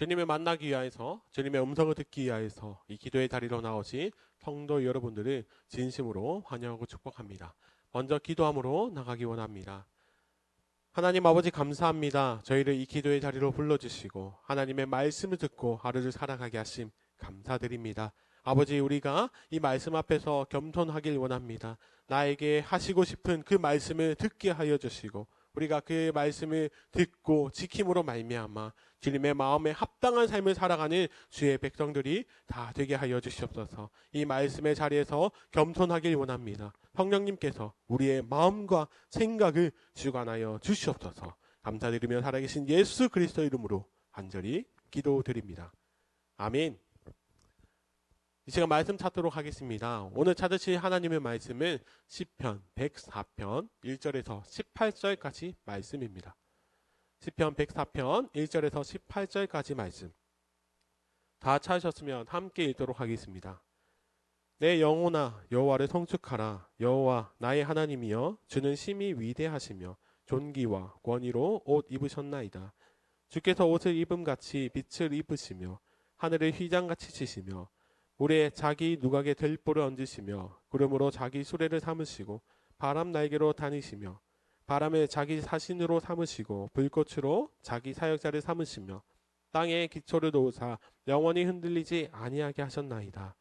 주님을 만나기 위하여서 주님의 음성을 듣기 위하여서 이 기도의 자리로 나오신 성도 여러분들을 진심으로 환영하고 축복합니다. 먼저 기도함으로 나가기 원합니다. 하나님 아버지 감사합니다. 저희를 이 기도의 자리로 불러주시고 하나님의 말씀을 듣고 하루를 살아가게 하심 감사드립니다. 아버지, 우리가 이 말씀 앞에서 겸손하길 원합니다. 나에게 하시고 싶은 그 말씀을 듣게 하여 주시고 우리가 그 말씀을 듣고 지킴으로 말미암아 주님의 마음에 합당한 삶을 살아가는 주의 백성들이 다 되게 하여 주시옵소서. 이 말씀의 자리에서 겸손하길 원합니다. 성령님께서 우리의 마음과 생각을 주관하여 주시옵소서. 감사드리며 살아계신 예수 그리스도 이름으로 간절히 기도드립니다. 아멘. 이 시간 말씀 찾도록 하겠습니다. 오늘 찾으실 하나님의 말씀은 시편 104편 1절에서 18절까지 말씀입니다. 시편 104편 1절에서 18절까지 말씀. 다 찾으셨으면 함께 읽도록 하겠습니다. 내 영혼아 여호와를 성축하라. 여호와 나의 하나님이여 주는 심히 위대하시며 존귀와 권위로 옷 입으셨나이다. 주께서 옷을 입음같이 빛을 입으시며 하늘을 휘장같이 치시며 물에 자기 누각에 들보를 얹으시며 구름으로 자기 수레를 삼으시고 바람 날개로 다니시며 바람을 자기 사신으로 삼으시고 불꽃으로 자기 사역자를 삼으시며 땅에 기초를 놓으사 영원히 흔들리지 아니하게 하셨나이다.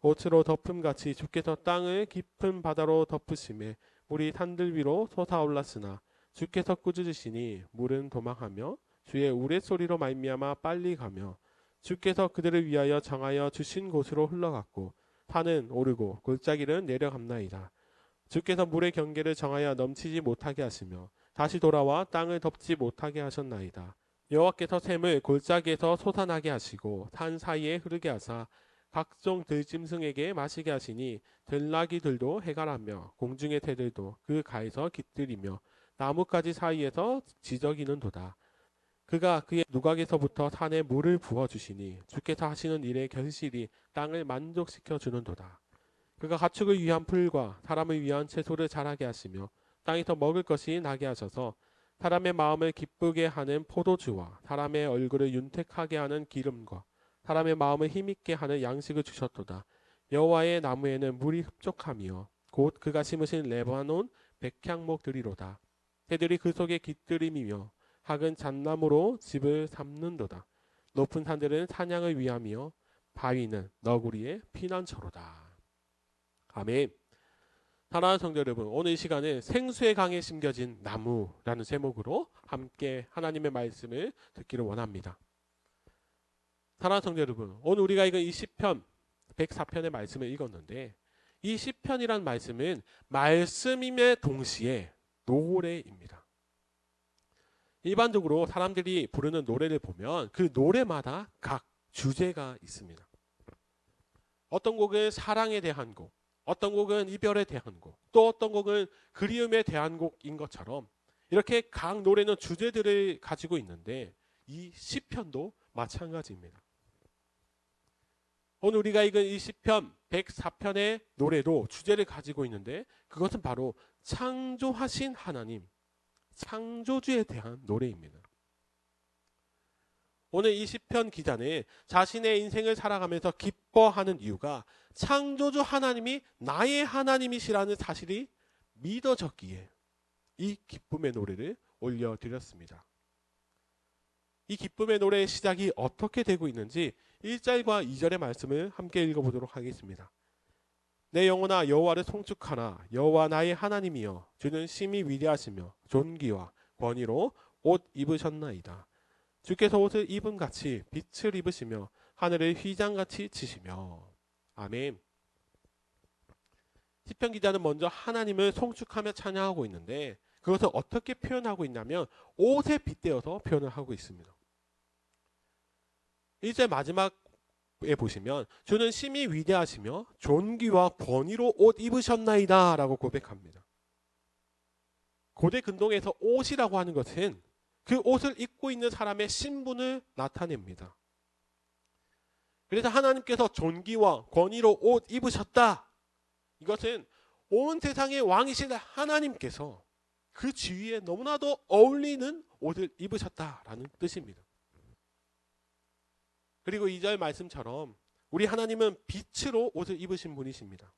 옷으로 덮음같이 주께서 땅을 깊은 바다로 덮으심에 물이 산들 위로 솟아올랐으나 주께서 꾸짖으시니 물은 도망하며 주의 우레소리로 말미암아 빨리 가며 주께서 그들을 위하여 정하여 주신 곳으로 흘러갔고 산은 오르고 골짜기는 내려갔나이다. 주께서 물의 경계를 정하여 넘치지 못하게 하시며 다시 돌아와 땅을 덮지 못하게 하셨나이다. 여호와께서 샘을 골짜기에서 솟아나게 하시고 산 사이에 흐르게 하사 각종 들짐승에게 마시게 하시니 들나귀들도 해갈하며 공중의 새들도 그 가에서 깃들이며 나뭇가지 사이에서 지저귀는도다. 그가 그의 누각에서부터 산에 물을 부어주시니 주께서 하시는 일의 결실이 땅을 만족시켜 주는도다. 그가 가축을 위한 풀과 사람을 위한 채소를 자라게 하시며 땅에서 먹을 것이 나게 하셔서 사람의 마음을 기쁘게 하는 포도주와 사람의 얼굴을 윤택하게 하는 기름과 사람의 마음을 힘있게 하는 양식을 주셨도다. 여호와의 나무에는 물이 흡족하며 곧 그가 심으신 레바논 백향목들이로다. 새들이 그 속에 깃들임이며 학은 잣나무로 집을 삼는도다. 높은 산들은 사냥을 위하며 바위는 너구리의 피난처로다. 아멘. 사랑하는 성도 여러분, 오늘 이 시간은 생수의 강에 심겨진 나무라는 제목으로 함께 하나님의 말씀을 듣기를 원합니다. 사랑하는 성도 여러분, 오늘 우리가 읽은 이 시편 104편의 말씀을 읽었는데 이 시편이란 말씀은 말씀임의 동시에 노래입니다. 일반적으로 사람들이 부르는 노래를 보면 그 노래마다 각 주제가 있습니다. 어떤 곡은 사랑에 대한 곡, 어떤 곡은 이별에 대한 곡, 또 어떤 곡은 그리움에 대한 곡인 것처럼 이렇게 각 노래는 주제들을 가지고 있는데 이 시편도 마찬가지입니다. 오늘 우리가 읽은 이 시편 104편의 노래도 주제를 가지고 있는데 그것은 바로 창조하신 하나님, 창조주에 대한 노래입니다. 오늘 이 시편 기자는 자신의 인생을 살아가면서 기뻐하는 이유가 창조주 하나님이 나의 하나님이시라는 사실이 믿어졌기에 이 기쁨의 노래를 올려드렸습니다. 이 기쁨의 노래의 시작이 어떻게 되고 있는지 1절과 2절의 말씀을 함께 읽어보도록 하겠습니다. 내 영혼아 여호와를 송축하라. 여호와 나의 하나님이여 주는 심히 위대하시며 존귀와 권위로 옷 입으셨나이다. 주께서 옷을 입음같이 빛을 입으시며 하늘을 휘장같이 치시며. 아멘. 시편 기자는 먼저 하나님을 송축하며 찬양하고 있는데 그것을 어떻게 표현하고 있냐면 옷에 빗대어서 표현을 하고 있습니다. 1절 마지막에 보시면 주는 심히 위대하시며 존귀와 권위로 옷 입으셨나이다 라고 고백합니다. 고대 근동에서 옷이라고 하는 것은 그 옷을 입고 있는 사람의 신분을 나타냅니다. 그래서 하나님께서 존귀와 권위로 옷 입으셨다. 이것은 온 세상의 왕이신 하나님께서 그 지위에 너무나도 어울리는 옷을 입으셨다라는 뜻입니다. 그리고 2절 말씀처럼 우리 하나님은 빛으로 옷을 입으신 분이십니다.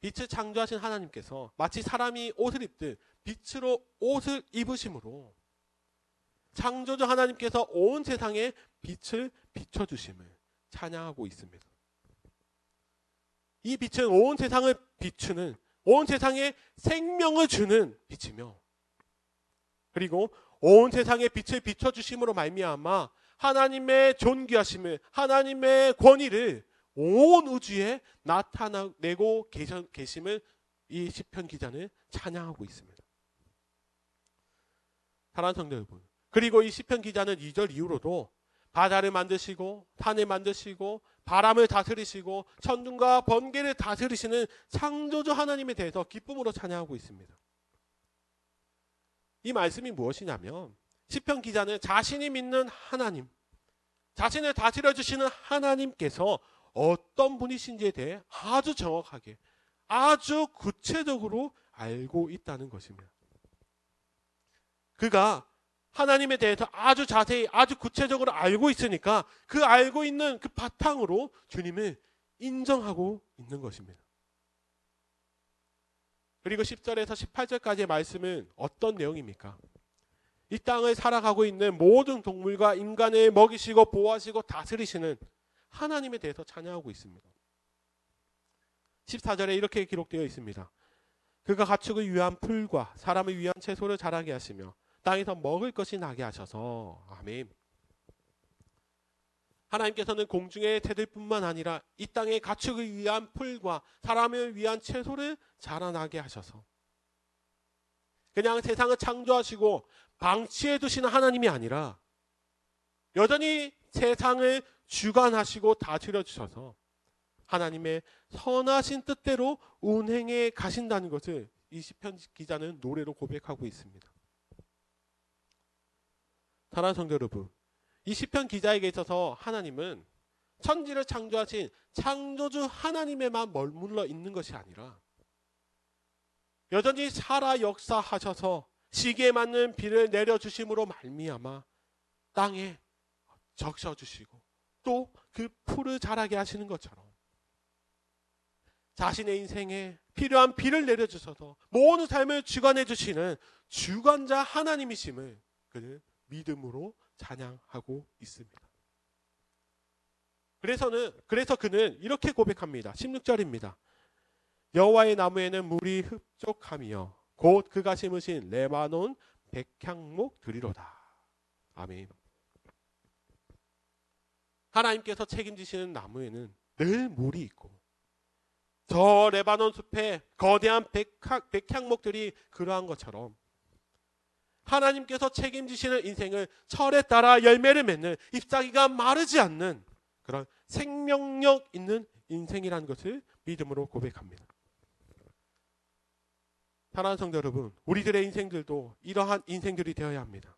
빛을 창조하신 하나님께서 마치 사람이 옷을 입듯 빛으로 옷을 입으심으로 창조주 하나님께서 온 세상에 빛을 비춰주심을 찬양하고 있습니다. 이 빛은 온 세상을 비추는, 온 세상에 생명을 주는 빛이며, 그리고 온 세상에 빛을 비춰주심으로 말미암아 하나님의 존귀하심을, 하나님의 권위를 온 우주에 나타내고 계심을 이 시편 기자는 찬양하고 있습니다. 사랑하는 성도 여러분, 그리고 이 시편 기자는 2절 이후로도 바다를 만드시고 산을 만드시고 바람을 다스리시고 천둥과 번개를 다스리시는 창조주 하나님에 대해서 기쁨으로 찬양하고 있습니다. 이 말씀이 무엇이냐면 시편 기자는 자신이 믿는 하나님, 자신을 다스려 주시는 하나님께서 어떤 분이신지에 대해 아주 정확하게, 아주 구체적으로 알고 있다는 것입니다. 그가 하나님에 대해서 아주 자세히, 아주 구체적으로 알고 있으니까 그 알고 있는 그 바탕으로 주님을 인정하고 있는 것입니다. 그리고 10절에서 18절까지의 말씀은 어떤 내용입니까? 이 땅을 살아가고 있는 모든 동물과 인간을 먹이시고 보호하시고 다스리시는 하나님에 대해서 찬양하고 있습니다. 14절에 이렇게 기록되어 있습니다. 그가 가축을 위한 풀과 사람을 위한 채소를 자라게 하시며 땅에서 먹을 것이 나게 하셔서. 아멘. 하나님께서는 공중의 새들뿐만 아니라 이 땅의 가축을 위한 풀과 사람을 위한 채소를 자라나게 하셔서 그냥 세상을 창조하시고 방치해 두시는 하나님이 아니라 여전히 세상을 주관하시고 다스려 주셔서 하나님의 선하신 뜻대로 운행해 가신다는 것을 이 시편 기자는 노래로 고백하고 있습니다. 사랑하는 성도 여러분, 이 시편 기자에게 있어서 하나님은 천지를 창조하신 창조주 하나님에만 머물러 있는 것이 아니라 여전히 살아 역사하셔서 시기에 맞는 비를 내려주심으로 말미암아 땅에 적셔주시고 또 그 풀을 자라게 하시는 것처럼 자신의 인생에 필요한 비를 내려주셔서 모든 삶을 주관해 주시는 주관자 하나님이심을 그는 믿음으로 찬양하고 있습니다. 그래서 그는 이렇게 고백합니다. 16절입니다. 여호와의 나무에는 물이 흡족하며 곧 그가 심으신 레바논 백향목 들이로다. 아멘. 하나님께서 책임지시는 나무에는 늘 물이 있고 저 레바논 숲에 거대한 백향목들이 그러한 것처럼 하나님께서 책임지시는 인생을 철에 따라 열매를 맺는 잎사귀가 마르지 않는 그런 생명력 있는 인생이라는 것을 믿음으로 고백합니다. 사랑하는 성도 여러분, 우리들의 인생들도 이러한 인생들이 되어야 합니다.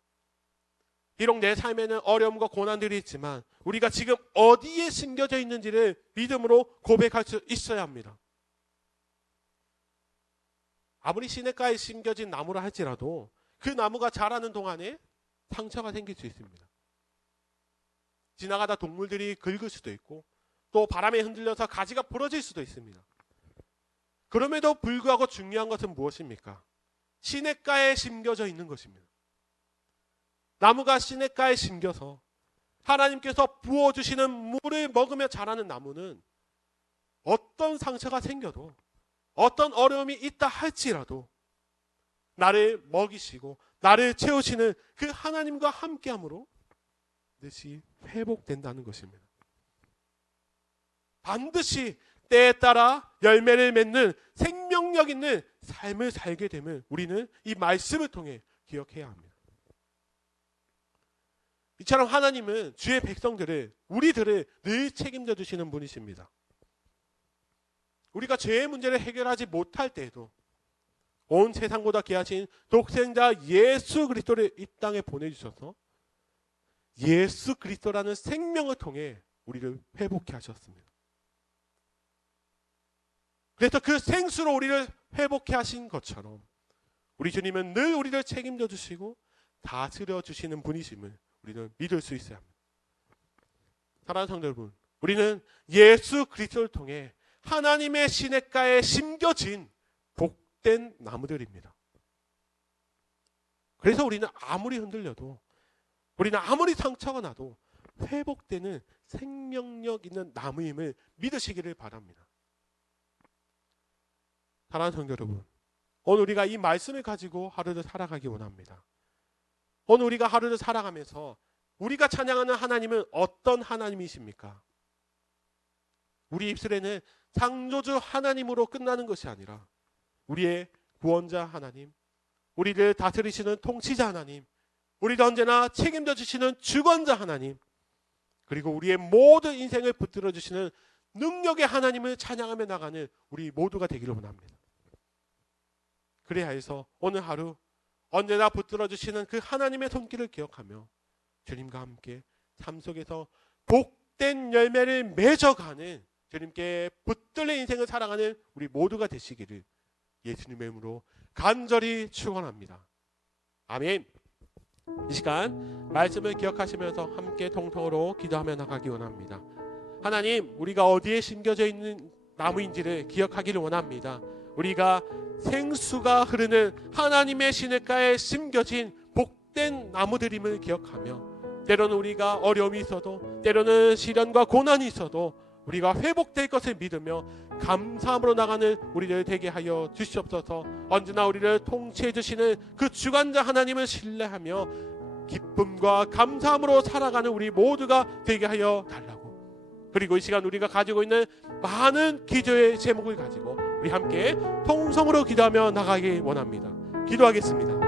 비록 내 삶에는 어려움과 고난들이 있지만 우리가 지금 어디에 심겨져 있는지를 믿음으로 고백할 수 있어야 합니다. 아무리 시냇가에 심겨진 나무라 할지라도 그 나무가 자라는 동안에 상처가 생길 수 있습니다. 지나가다 동물들이 긁을 수도 있고 또 바람에 흔들려서 가지가 부러질 수도 있습니다. 그럼에도 불구하고 중요한 것은 무엇입니까? 시냇가에 심겨져 있는 것입니다. 나무가 시냇가에 심겨서 하나님께서 부어주시는 물을 먹으며 자라는 나무는 어떤 상처가 생겨도 어떤 어려움이 있다 할지라도 나를 먹이시고 나를 채우시는 그 하나님과 함께함으로 반드시 회복된다는 것입니다. 반드시 때에 따라 열매를 맺는 생명력 있는 삶을 살게 됨을 우리는 이 말씀을 통해 기억해야 합니다. 이처럼 하나님은 주의 백성들을, 우리들을 늘 책임져 주시는 분이십니다. 우리가 죄의 문제를 해결하지 못할 때에도 온 세상보다 귀하신 독생자 예수 그리스도를 이 땅에 보내주셔서 예수 그리스도라는 생명을 통해 우리를 회복케 하셨습니다. 그래서 그 생수로 우리를 회복케 하신 것처럼 우리 주님은 늘 우리를 책임져 주시고 다스려 주시는 분이심을 우리는 믿을 수 있어야 합니다. 사랑하는 성도 여러분, 우리는 예수 그리스도를 통해 하나님의 시냇가에 심겨진 복된 나무들입니다. 그래서 우리는 아무리 흔들려도, 우리는 아무리 상처가 나도 회복되는 생명력 있는 나무임을 믿으시기를 바랍니다. 사랑하는 성도 여러분, 오늘 우리가 이 말씀을 가지고 하루를 살아가기 원합니다. 오늘 우리가 하루를 살아가면서 우리가 찬양하는 하나님은 어떤 하나님이십니까? 우리 입술에는 창조주 하나님으로 끝나는 것이 아니라 우리의 구원자 하나님, 우리를 다스리시는 통치자 하나님, 우리를 언제나 책임져 주시는 주권자 하나님, 그리고 우리의 모든 인생을 붙들어 주시는 능력의 하나님을 찬양하며 나가는 우리 모두가 되기를 원합니다. 그래야 해서 오늘 하루 언제나 붙들어 주시는 그 하나님의 손길을 기억하며 주님과 함께 삶 속에서 복된 열매를 맺어가는, 주님께 붙들린 인생을 살아가는 우리 모두가 되시기를 예수님의 이름으로 간절히 축원합니다. 아멘. 이 시간 말씀을 기억하시면서 함께 통성으로 기도하며 나가기 원합니다. 하나님, 우리가 어디에 심겨져 있는 나무인지를 기억하기를 원합니다. 우리가 생수가 흐르는 하나님의 시냇가에 심겨진 복된 나무들임을 기억하며, 때로는 우리가 어려움이 있어도, 때로는 시련과 고난이 있어도 우리가 회복될 것을 믿으며 감사함으로 나가는 우리를 되게 하여 주시옵소서. 언제나 우리를 통치해 주시는 그 주관자 하나님을 신뢰하며 기쁨과 감사함으로 살아가는 우리 모두가 되게 하여 달라고. 그리고 이 시간 우리가 가지고 있는 많은 기도의 제목을 가지고 우리 함께 통성으로 기도하며 나가기 원합니다. 기도하겠습니다.